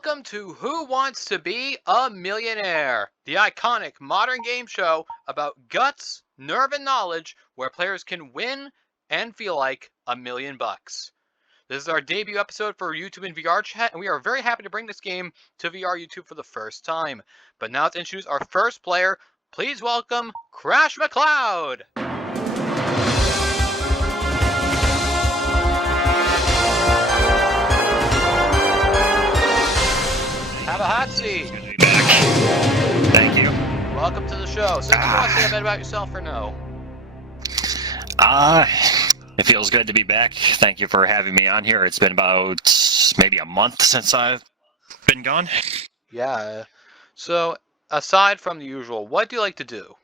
Welcome to Who Wants to Be a Millionaire, the iconic modern game show about guts, nerve, and knowledge where players can win and feel like $1 million. This is our debut episode for YouTube and VR chat, and we are very happy to bring this game to VR YouTube for the first time. But now let's introduce our first player. Please welcome Crash McCloud! Have a hot seat. Good to be back. Thank you. Welcome to the show. So, do you want to say a bit about yourself or no? It feels good to be back. Thank you for having me on here. It's been about maybe a month since I've been gone. Yeah. So, aside from the usual, what do you like to do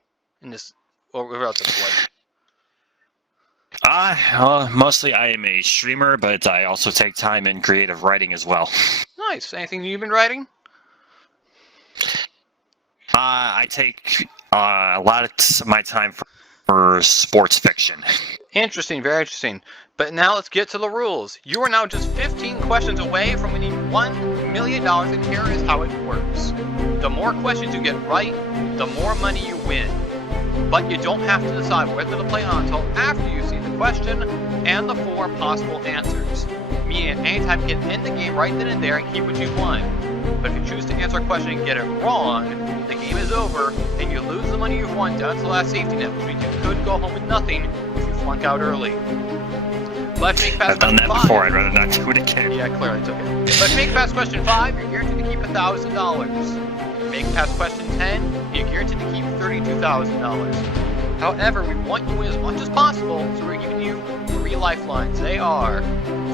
in this relative life? Mostly I am a streamer, but I also take time in creative writing as well. Nice. Anything you've been writing? I take a lot of my time for sports fiction. Interesting, very interesting. But now let's get to the rules. You are now just 15 questions away from winning $1 million, and here is how it works. The more questions you get right, the more money you win. But you don't have to decide whether to play on until after you see the question and the 4 possible answers. Meaning at any time you can end the game right then and there and keep what you won. But if you choose to answer a question and get it wrong, the game is over and you lose the money you've won down to the last safety net, which means you could go home with nothing if you flunk out early. But if you make I've done that before, I'd rather not do it again. Yeah, clearly took it. But if you make it past question 5, you're guaranteed to keep $1,000. If you make it past question 10, you're guaranteed to keep $32,000. However, we want you to win as much as possible, so we're giving you 3 lifelines. They are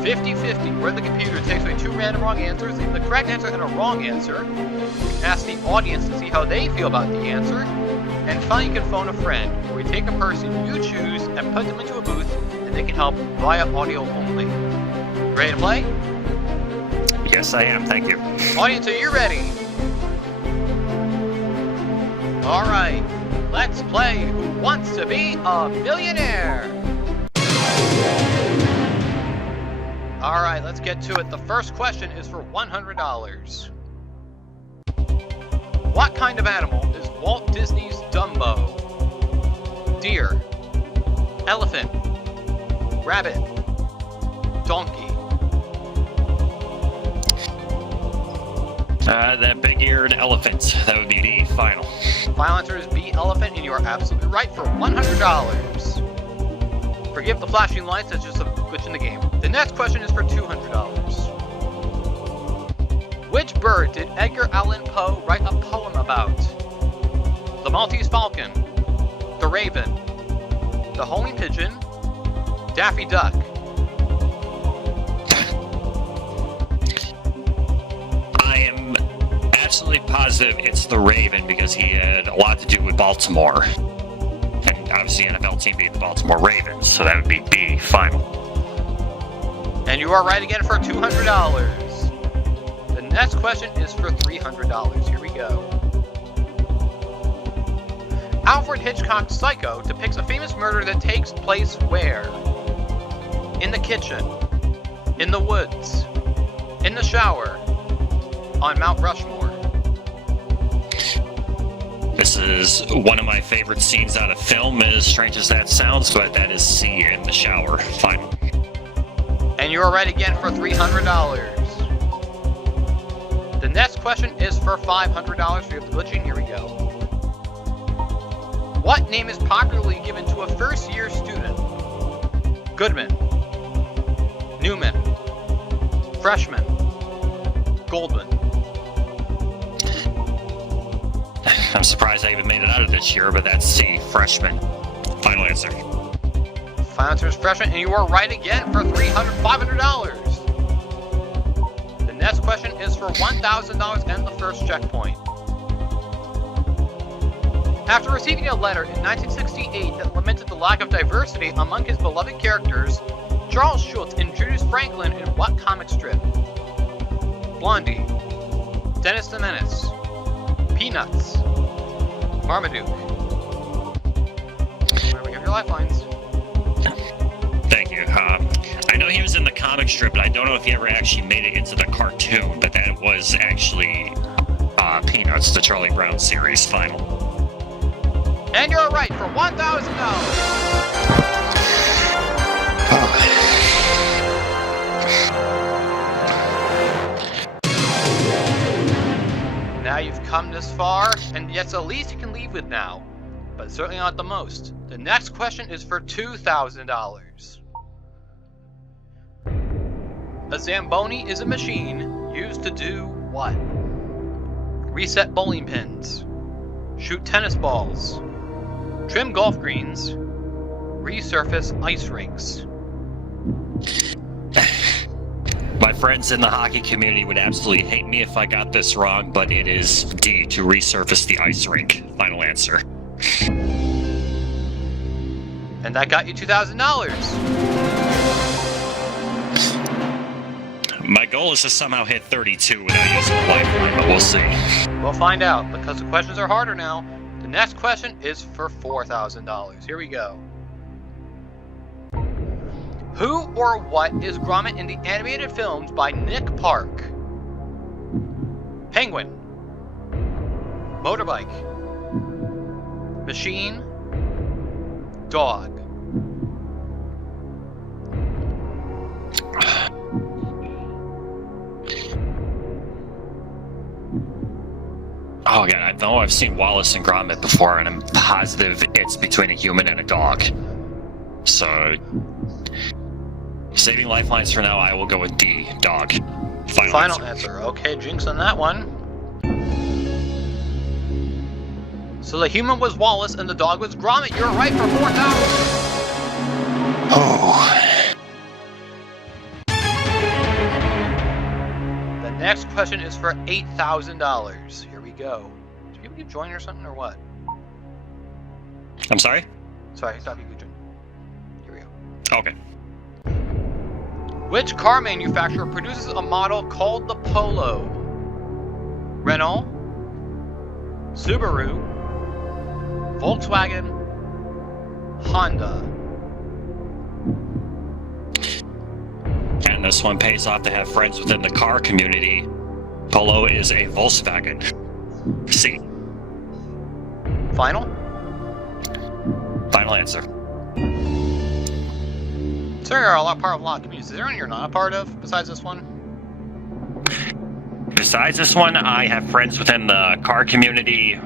50-50, where the computer takes away 2 random wrong answers, leaving the correct answer and a wrong answer. You can ask the audience to see how they feel about the answer. And finally, you can phone a friend, where we take a person you choose and put them into a booth, and they can help via audio only. Ready to play? Yes, I am. Thank you. Audience, are you ready? Alright, let's play Who Wants to Be a Millionaire? Alright, let's get to it. The first question is for $100. What kind of animal is Walt Disney's Dumbo? Deer, elephant, rabbit, donkey. That big-eared elephant. That would be the final. Final answer is B, elephant, and you are absolutely right for $100. Forgive the flashing lights, that's just a glitch in the game. The next question is for $200. Which bird did Edgar Allan Poe write a poem about? The Maltese Falcon, the Raven, the Homing Pigeon, Daffy Duck. I am absolutely positive it's the Raven because he had a lot to do with Baltimore. And obviously the NFL team beat the Baltimore Ravens, so that would be B, final. And you are right again for $200. The next question is for $300. Here we go. Alfred Hitchcock's Psycho depicts a famous murder that takes place where? In the kitchen, in the woods, in the shower, on Mount Rushmore. This is one of my favorite scenes out of film, as strange as that sounds, but that is C, in the shower, final. And you are right again for $300. The next question is for $500 for your glitching. Here we go. What name is popularly given to a first-year student? Goodman, Newman, Freshman, Goldman. I'm surprised I even made it out of this year, but that's C, freshman. Final answer. Final answer is freshman, and you are right again for $500. The next question is for $1,000 and the first checkpoint. After receiving a letter in 1968 that lamented the lack of diversity among his beloved characters, Charles Schulz introduced Franklin in what comic strip? Blondie, Dennis the Menace, Peanuts, Marmaduke. Remember, we have your lifelines. Thank you. I know he was in the comic strip, but I don't know if he ever actually made it into the cartoon, but that was is actually Peanuts, the Charlie Brown series final. And you're right for $1,000. Now you've come this far, and that's the least you can leave with now, but certainly not the most. The next question is for $2,000. A Zamboni is a machine used to do what? Reset bowling pins, shoot tennis balls, trim golf greens, resurface ice rinks. My friends in the hockey community would absolutely hate me if I got this wrong, but it is D, to resurface the ice rink. Final answer. And that got you $2,000. My goal is to somehow hit 32 without using a lifeline, but we'll see. We'll find out, because the questions are harder now. The next question is for $4,000. Here we go. Who or what is Gromit in the animated films by Nick Park? Penguin, motorbike, machine, dog. Oh god, I know I've seen Wallace and Gromit before, and I'm positive it's between a human and a dog. So, saving lifelines for now, I will go with D, dog. Final answer. Okay, jinx on that one. So the human was Wallace and the dog was Gromit. You're right for $4,000. Oh. The next question is for $8,000. Here we go. Did people keep joining or something or what? I'm sorry? Sorry, I thought you could join. Here we go. Okay. Which car manufacturer produces a model called the Polo? Renault, Subaru, Volkswagen, Honda. And this one pays off to have friends within the car community. Polo is a Volkswagen. C. Final? Final answer. So you're a part of a lot of communities. Is there any you're not a part of besides this one? Besides this one, I have friends within the car community,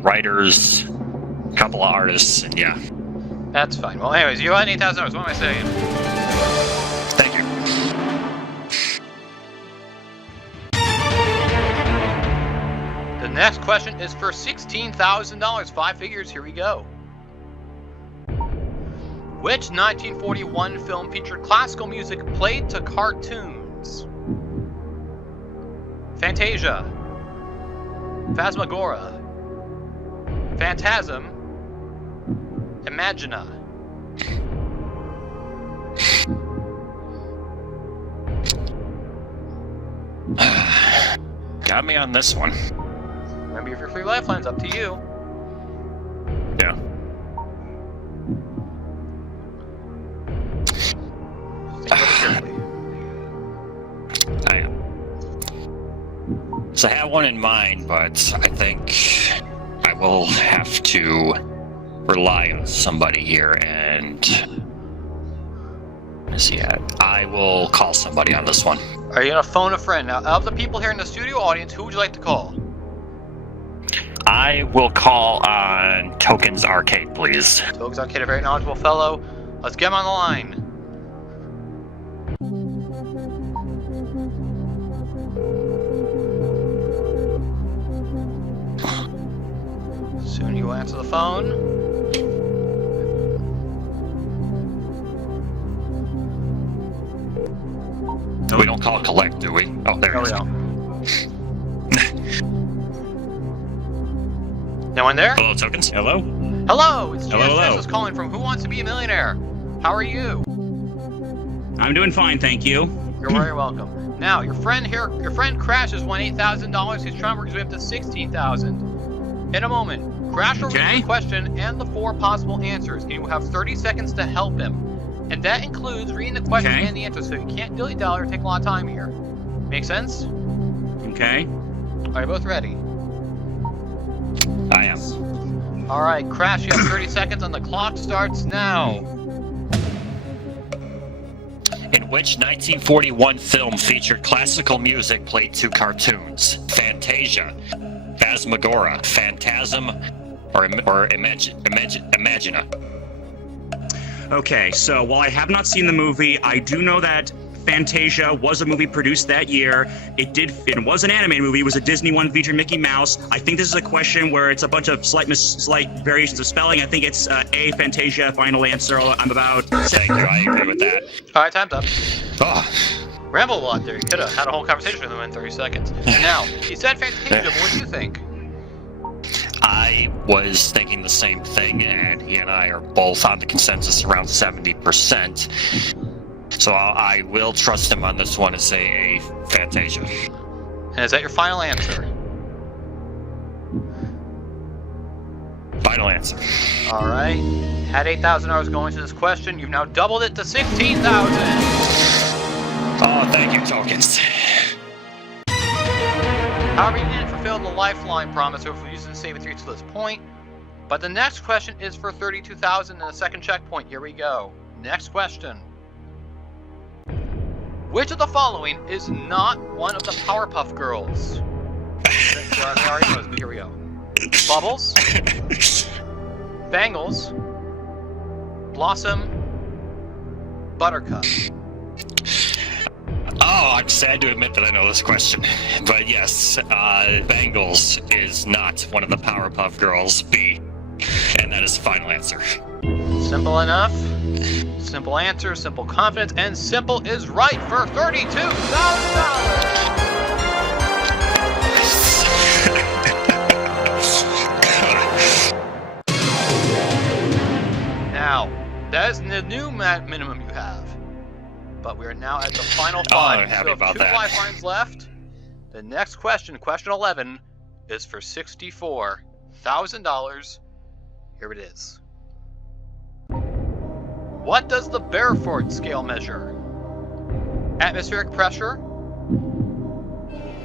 writers, a couple of artists, and yeah. That's fine. Well, anyways, you had $8,000. What am I saying? Thank you. The next question is for $16,000. 5 figures. Here we go. Which 1941 film featured classical music played to cartoons? Fantasia, Phasmagoria, Phantasm, Imagina. Got me on this one. Remember, if your free lifeline's up to you. Yeah. I am. So I have one in mind, but I think I will have to rely on somebody here, and where's he at? I will call somebody on this one. Are you gonna phone a friend? Now, of the people here in the studio audience, who would you like to call? I will call on Tokens Arcade, please. Tokens Arcade, a very knowledgeable fellow. Let's get him on the line. Soon you will answer the phone. We don't call collect, do we? Oh, there it is. No one there? Hello, Tokens. Hello? Hello, it's Hello, hello. GSGenesis calling from Who Wants to Be a Millionaire. How are you? I'm doing fine, thank you. You're very welcome. Now, your friend Crash has won $8,000. He's trying to work his way up to $16,000. In a moment, Crash will read the question and the 4 possible answers, and you will have 30 seconds to help him. And that includes reading the question and the answer, so you can't dilly-dally or take a lot of time here. Make sense? Okay. Are you both ready? I am. All right, Crash, you have 30 seconds and the clock starts now. In which 1941 film featured classical music played to cartoons? Fantasia, Phasmagoria, Phantasm, or Imagina? Okay, so while I have not seen the movie, I do know that Fantasia was a movie produced that year. It was an animated movie. It was a Disney one featuring Mickey Mouse. I think this is a question where it's a bunch of slight variations of spelling. I think it's A, Fantasia. Final answer. I'm about. Thank you. I agree with that. All right, time's up. Oh. Rambled a lot there. You could have had a whole conversation with him in 30 seconds. Now, he said Fantasia, but what do you think? I was thinking the same thing, and he and I are both on the consensus around 70%. So I will trust him on this one and say a Fantasia. And is that your final answer? Final answer. All right. Had $8,000 going to this question. You've now doubled it to $16,000. Oh, thank you, tokens. However, you didn't fulfill the lifeline promise, or if we use the save it 3 to this point. But the next question is for $32,000 and a second checkpoint. Here we go. Next question. Which of the following is not one of the Powerpuff Girls? I already know this, but here we go. Bubbles, Bangles, Blossom, Buttercup. Oh, I'm sad to admit that I know this question. But yes, Bangles is not one of the Powerpuff Girls, B. And that is the final answer. Simple enough. Simple answer, simple confidence, and simple is right for $32,000! Now, that is the new minimum you have. But we are now at the final five. I'm happy so about two that. lifelines left. The next question, question 11, is for $64,000. Here it is. What does the Beaufort scale measure? Atmospheric pressure,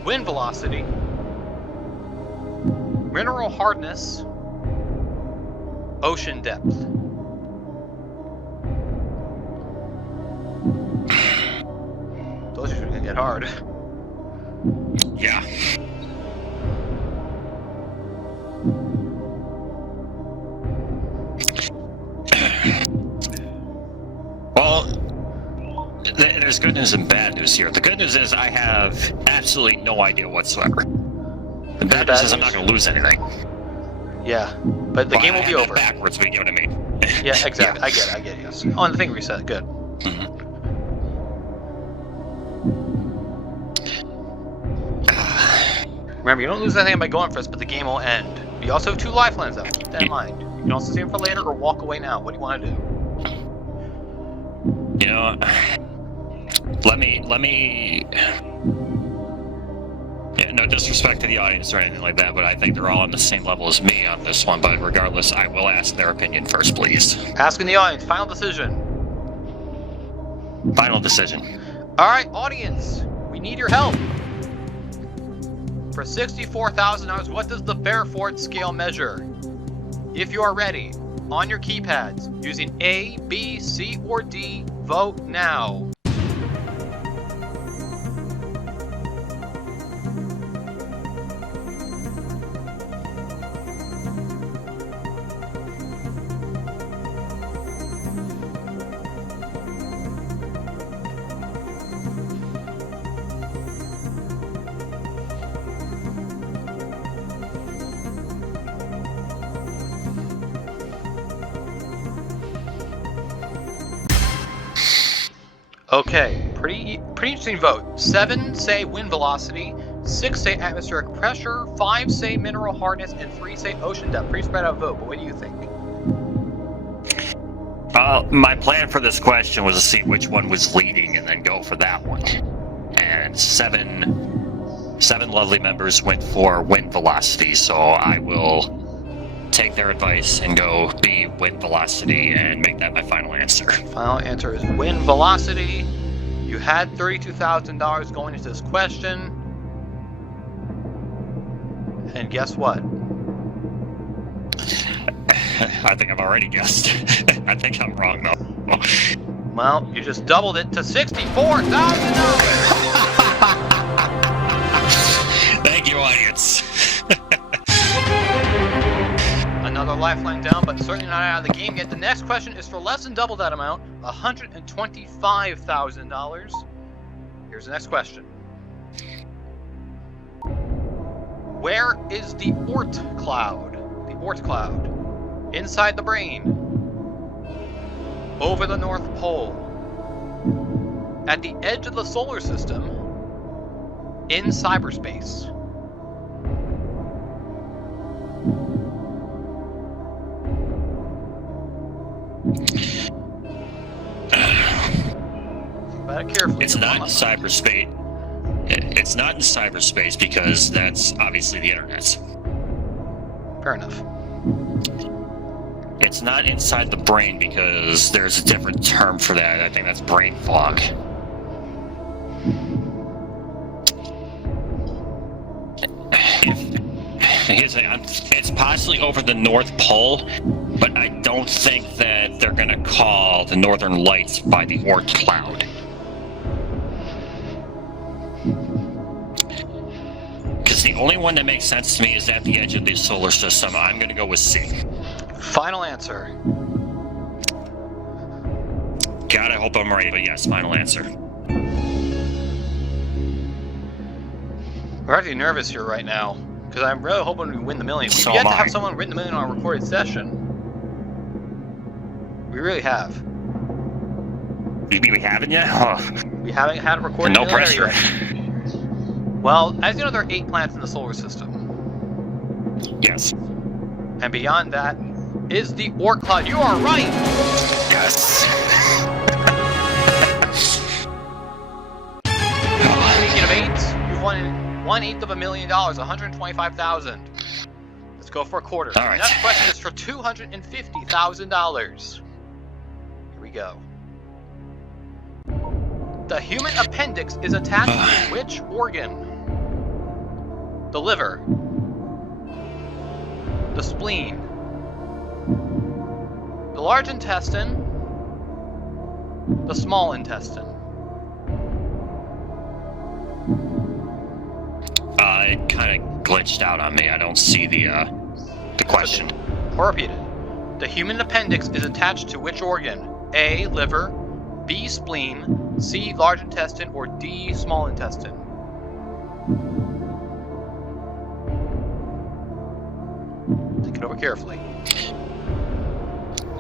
wind velocity, mineral hardness, ocean depth. Those are gonna get hard. Yeah. Well, there's good news and bad news here. The good news is I have absolutely no idea whatsoever. The bad news is I'm not going to lose anything. Yeah, but the game will be over. Backwards, but you know what I mean. Yeah, exactly. Yeah. I get it, yes. Oh, and the thing reset, good. Mm-hmm. Remember, you don't lose anything by going first, but the game will end. You also have two lifelines, though. Keep that in mind. You can also save them for later or walk away now. What do you want to do? You know, let me. Yeah, no disrespect to the audience or anything like that, but I think they're all on the same level as me on this one. But regardless, I will ask their opinion first, please. Asking the audience, final decision. Final decision. All right, audience, we need your help. For $64,000, what does the Beaufort scale measure? If you are ready, on your keypads, using A, B, C, or D, vote now. Okay, pretty interesting vote. 7 say wind velocity, 6 say atmospheric pressure, 5 say mineral hardness, and 3 say ocean depth. Pretty spread out vote, but what do you think? My plan for this question was to see which one was leading and then go for that one. And seven lovely members went for wind velocity, so I will take their advice and go B, wind velocity, and make that my final answer. Final answer is wind velocity. You had $32,000 going into this question. And guess what? I think I've already guessed. I think I'm wrong, though. Well, you just doubled it to $64,000! Thank you, audience. Another lifeline down, but certainly not out of the game yet. The next question is for less than double that amount, $125,000. Here's the next question. Where is the Oort cloud? The Oort cloud. Inside the brain. Over the North Pole. At the edge of the solar system. In cyberspace. Carefully. It's not in cyberspace. It's not in cyberspace because that's obviously the internet. Fair enough. It's not inside the brain because there's a different term for that. I think that's brain fog. It's possibly over the North Pole, but I don't think that they're going to call the Northern Lights by the Oort cloud. Because the only one that makes sense to me is at the edge of the solar system. I'm going to go with C. Final answer. God, I hope I'm right, but yes, final answer. We're actually nervous here right now, because I'm really hoping we win the million. We've So yet am to have I. someone win the million on a recorded session. We really have. We haven't yet? Huh. We haven't had a recorded No millionaire pressure. yet. Well, as you know, there are 8 planets in the solar system. Yes. And beyond that is the Oort cloud. You are right! Yes. Speaking of 8s, you've won 1/8 of $1 million, $125,000. Let's go for a quarter. All right. The next question is for $250,000. Here we go. The human appendix is attached to which organ? The liver. The spleen. The large intestine. The small intestine. It kind of glitched out on me. I don't see the question. I'll repeat it. The human appendix is attached to which organ? A. Liver. B. Spleen. C. Large intestine. Or D. Small intestine. Think it over carefully.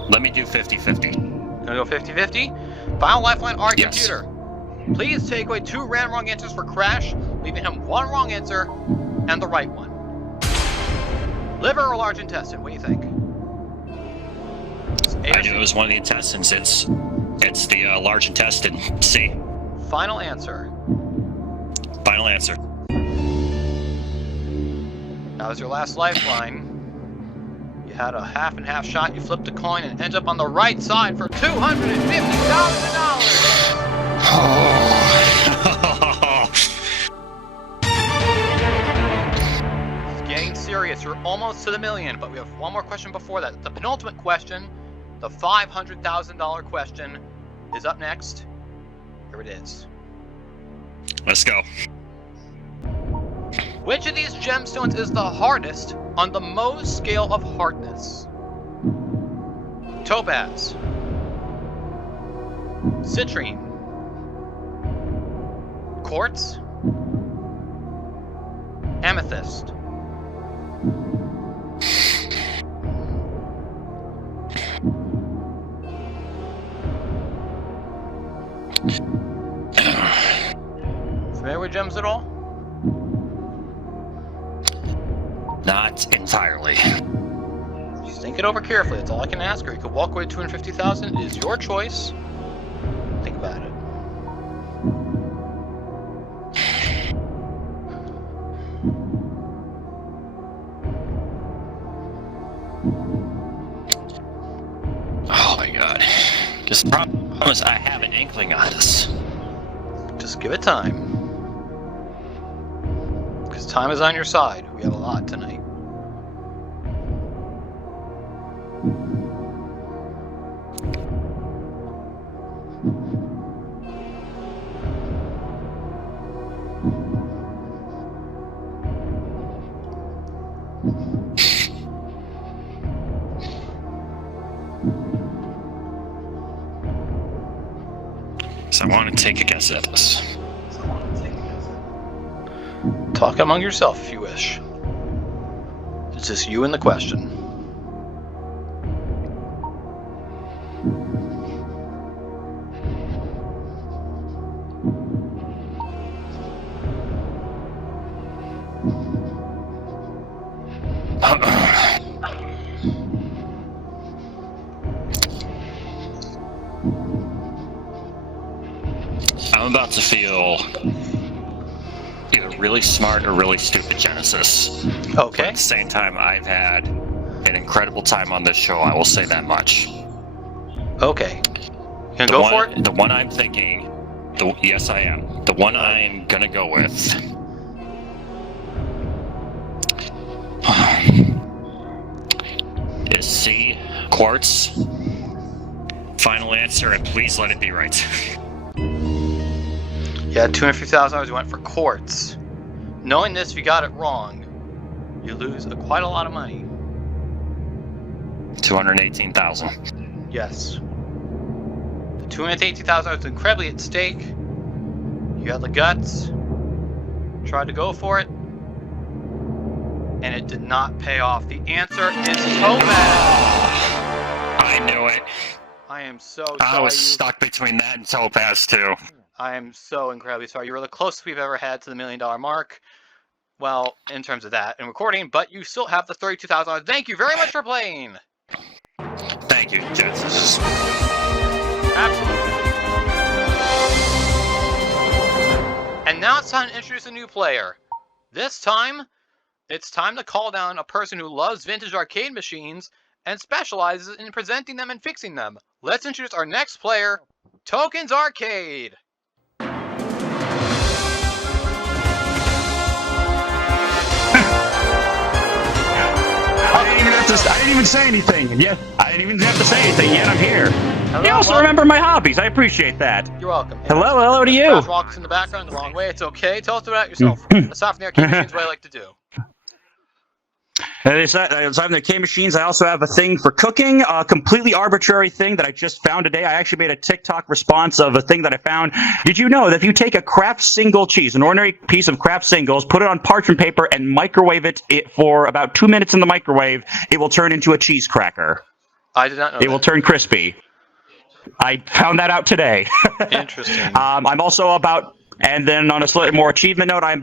Let me do 50-50. Gonna go 50-50? Final lifeline, our Yes. computer. Please take away 2 random wrong answers for Crash, leaving him 1 wrong answer and the right one. Liver or large intestine? What do you think? I knew it was one of the intestines. It's the large intestine. C. Final answer. Final answer. That was your last lifeline. You had a half and half shot. You flipped a coin and ended up on the right side for $250,000. It's getting serious. You're almost to the million, but we have one more question before that. The penultimate question, the $500,000 question, is up next. Here it is. Let's go. Which of these gemstones is the hardest on the Mohs scale of hardness? Topaz. Citrine. Quartz. Amethyst. Familiar with gems at all? Not entirely. Just think it over carefully. That's all I can ask. Or you could walk away with $250,000. It is your choice. Think about it. Oh my god. Just promise I have an inkling on this. Just give it time. Because Time is on your side. We have a lot tonight. So I want to take a guess at this. Talk among yourself if you wish. It's just you and the question. I'm about to feel either really smart or really stupid, Genesis. Okay. At the same time, I've had an incredible time on this show, I will say that much. Okay. Can go for it? The one I'm thinking, yes I am. The one I'm gonna go with is C, quartz. Final answer, and please let it be right. Yeah, $250,000 you went for quartz. Knowing this, if you got it wrong, you lose quite a lot of money. 218,000. Yes. The $218,000 is incredibly at stake. You had the guts, tried to go for it, and it did not pay off. The answer is Topaz. I knew it. I am so sorry. I was stuck between that and Topaz too. I am so incredibly sorry. You were the closest we've ever had to the $1 million mark. Well, in terms of that and recording, but you still have the $32,000. Thank you very much for playing. Thank you, Genesis. Absolutely. And now it's time to introduce a new player. This time, it's time to call down a person who loves vintage arcade machines and specializes in presenting them and fixing them. Let's introduce our next player, Tokens Arcade. I didn't even say anything, and yet I didn't even have to say anything. Yet I'm here. Hello, You also remember my hobbies. I appreciate that. You're welcome. Hello to you. Josh walks in the background the wrong way. It's okay. Tell us about yourself. Aside from the arcade machines, what I like to do. Aside from the arcade machines, I also have a thing for cooking, a completely arbitrary thing that I just found today. I actually made a TikTok response of a thing that I found. Did you know that if you take a Kraft single cheese, an ordinary piece of Kraft singles, put it on parchment paper and microwave it for about 2 minutes in the microwave, it will turn into a cheese cracker? I did not know It will turn crispy. I found that out today. Interesting. I'm also about... And then on a slightly more achievement note, I'm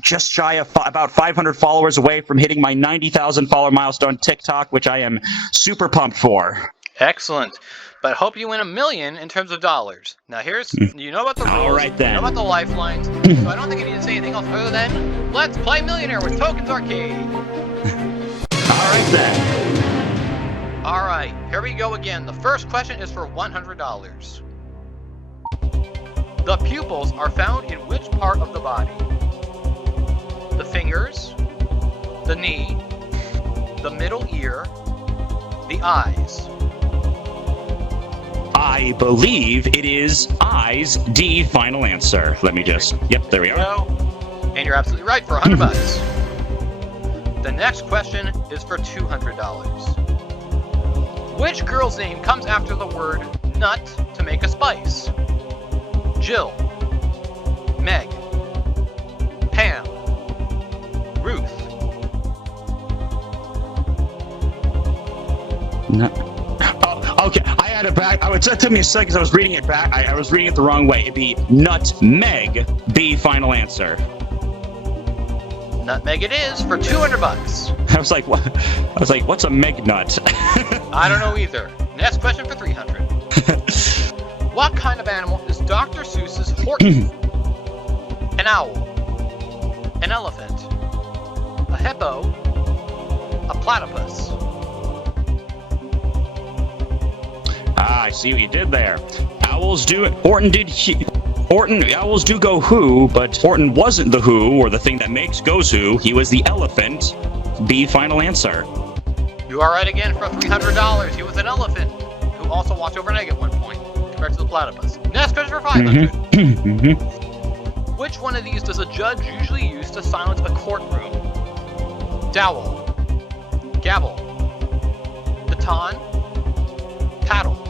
just shy of about 500 followers away from hitting my 90,000 follower milestone TikTok, which I am super pumped for. Excellent. But I hope you win $1 million in terms of dollars. Now you know about the rules, All right, then. you know about the lifelines, so I don't think you need to say anything else other than, let's play Millionaire with Tokens Arcade. All right, then. All right, here we go again. The first question is for $100. The pupils are found in which part of the body? The fingers, the knee, the middle ear, the eyes. I believe it is eyes. D, final answer. Let me just... Yep, there we are. And you're absolutely right for $100. The next question is for $200. Which girl's name comes after the word nut to make a spice? Jill, Meg, Pam, Ruth. No. Oh, okay. I had it back. It took me a second because I was reading it back. I was reading it the wrong way. It'd be nutmeg. B, final answer. Nutmeg it is for $200. I was like, what? I was like, what's a meg nut? I don't know either. Next question for $300. What kind of animal is Dr. Seuss's Horton? An owl, an elephant, a hippo, a platypus. I see what you did there. Owls do it. Horton Orton, the owls do go who, but Orton wasn't the who, or the thing that makes goes who. He was the elephant. B, final answer. You are right again for $300. He was an elephant who also walked over an egg at one point, compared to the platypus. Next question for 500. Which one of these does a judge usually use to silence a courtroom? Dowel, gavel, baton, paddle.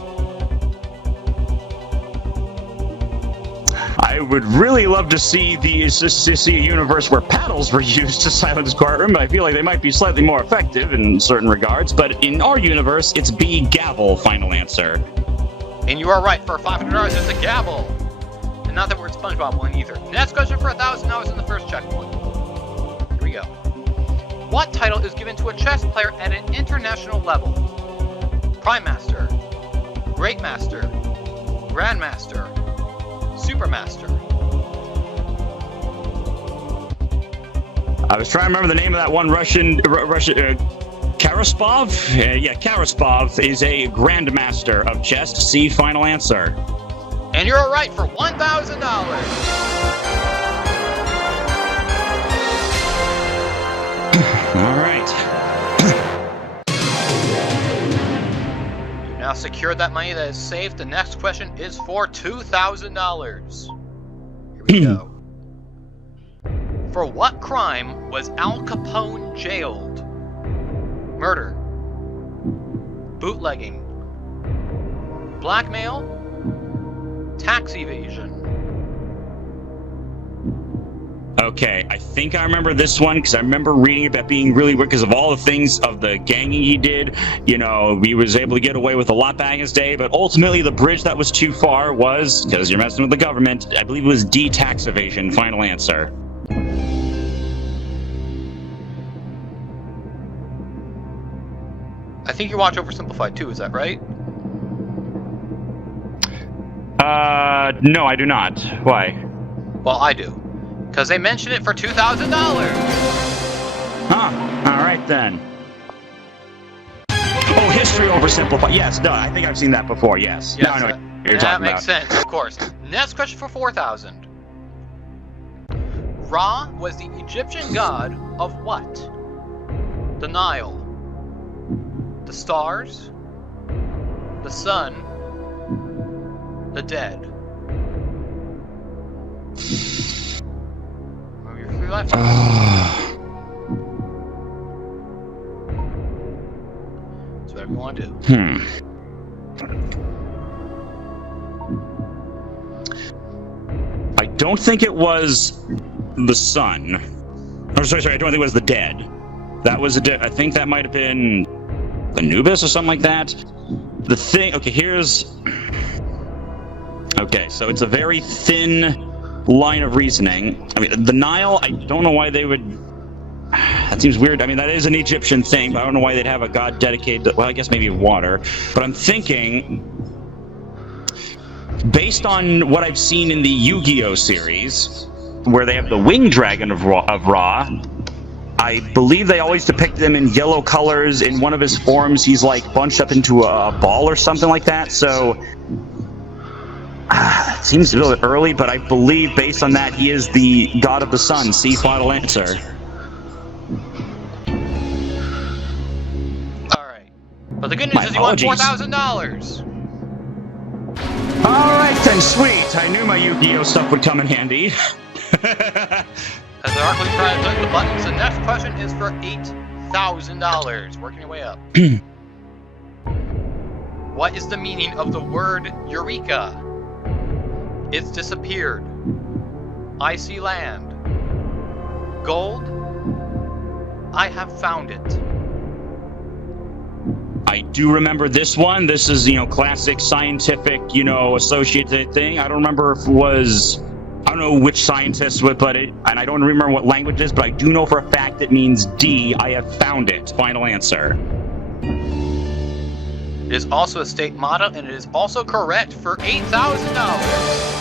I would really love to see a universe where paddles were used to silence courtroom, but I feel like they might be slightly more effective in certain regards. But in our universe, it's B, gavel, final answer. And you are right, for $500, it's a gavel. And not that we're SpongeBob one either. Next question for $1,000 in the first checkpoint. Here we go. What title is given to a chess player at an international level? Prime Master, Great Master, Grandmaster, Supermaster. I was trying to remember the name of that one Russian Karaspov? Yeah, Karaspov is a grandmaster of chess. C, final answer. And you're right for $1,000. All right. Now secured that money that is safe. The next question is for $2,000. Here we go. For what crime was Al Capone jailed? Murder, bootlegging, blackmail, tax evasion. Okay, I think I remember this one because I remember reading about being really weird because of all the things of the ganging he did. You know, he was able to get away with a lot back in his day, but ultimately the bridge that was too far was, because you're messing with the government, I believe it was D, tax evasion. Final answer. I think you watch Oversimplified too, is that right? No, I do not. Why? Well, I do. Because they mentioned it for $2,000. Huh. All right, then. Oh, history oversimplified. Yes, duh. I think I've seen that before, yes. Yes, Now I know what you're that talking makes sense, of course. Next question for 4,000. Ra was the Egyptian god of what? The Nile, the stars, the sun, the dead. Move your free life. That's whatever you want to do. I don't think it was the sun. Oh, sorry, I don't think it was the dead. That was I think that might have been Anubis or something like that. The thing, okay, okay, so it's a very thin line of reasoning. I mean, the Nile, I don't know why they would, that seems weird. I mean, that is an Egyptian thing, but I don't know why they'd have a god dedicated to, well, I guess maybe water. But I'm thinking, based on what I've seen in the Yu-Gi-Oh series, where they have the winged dragon of Ra, I believe they always depict them in yellow colors. In one of his forms, he's like bunched up into a ball or something like that. So it seems a little bit early, but I believe based on that, he is the god of the sun. C, final answer. All right. But the good news is you won $4,000. All right then, sweet. I knew my Yu-Gi-Oh stuff would come in handy. As they're quickly trying to click the buttons, the next question is for $8,000. Working your way up. What is the meaning of the word Eureka? It's disappeared. I see land. Gold. I have found it. I do remember this one. This is, classic scientific, associated thing. I don't remember if it was, I don't know which scientist would put it, and I don't remember what language it is, but I do know for a fact it means D, I have found it. Final answer. It is also a state motto, and it is also correct for $8,000.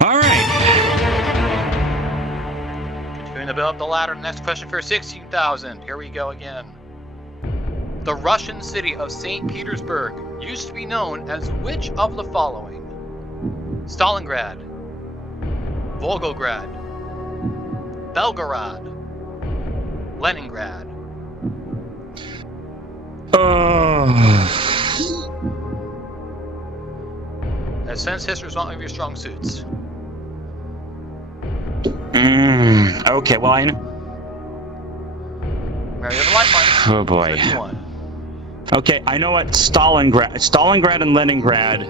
All right. Continuing to build up the ladder, next question for $16,000. Here we go again. The Russian city of St. Petersburg used to be known as which of the following? Stalingrad, Volgograd, Belgorod, Leningrad. As sense history is not one of your strong suits. Okay, well, I know. Mary, you have a lifeline. Oh boy. Which one? Okay, I know what Stalingrad and Leningrad.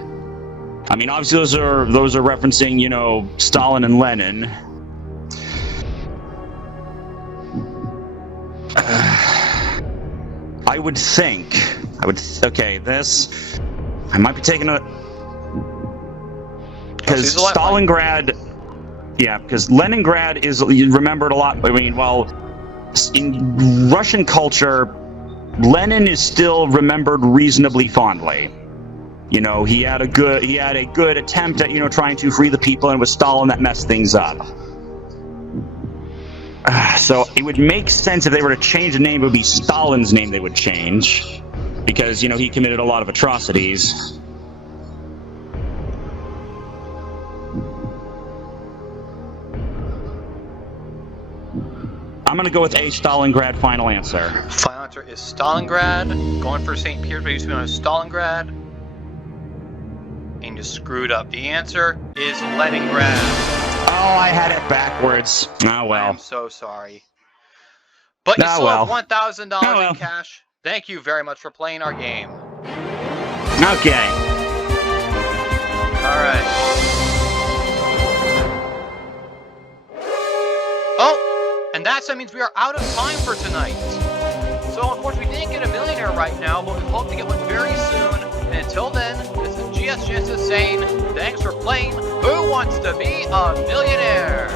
I mean, obviously those are referencing, you know, Stalin and Lenin. I would think. Okay, this. I might be taking a. Because Stalingrad. Yeah, because Leningrad is remembered a lot. I mean, well, in Russian culture, Lenin is still remembered reasonably fondly. You know, he had a good attempt at, you know, trying to free the people, and it was Stalin that messed things up. So it would make sense if they were to change the name, it would be Stalin's name they would change, because, you know, he committed a lot of atrocities. I'm gonna go with A, Stalingrad. Final answer. Final answer is Stalingrad. Going for St. Petersburg used to be known as Stalingrad. And you screwed up. The answer is Leningrad. Oh, I had it backwards. Oh well. I'm so sorry. But you still have $1,000 in cash. Thank you very much for playing our game. Okay. Alright. Oh! And that means we are out of time for tonight. So, unfortunately, we didn't get a millionaire right now, but we hope to get one very soon. And until then, this is GSGenesis saying, thanks for playing Who Wants to Be a Millionaire?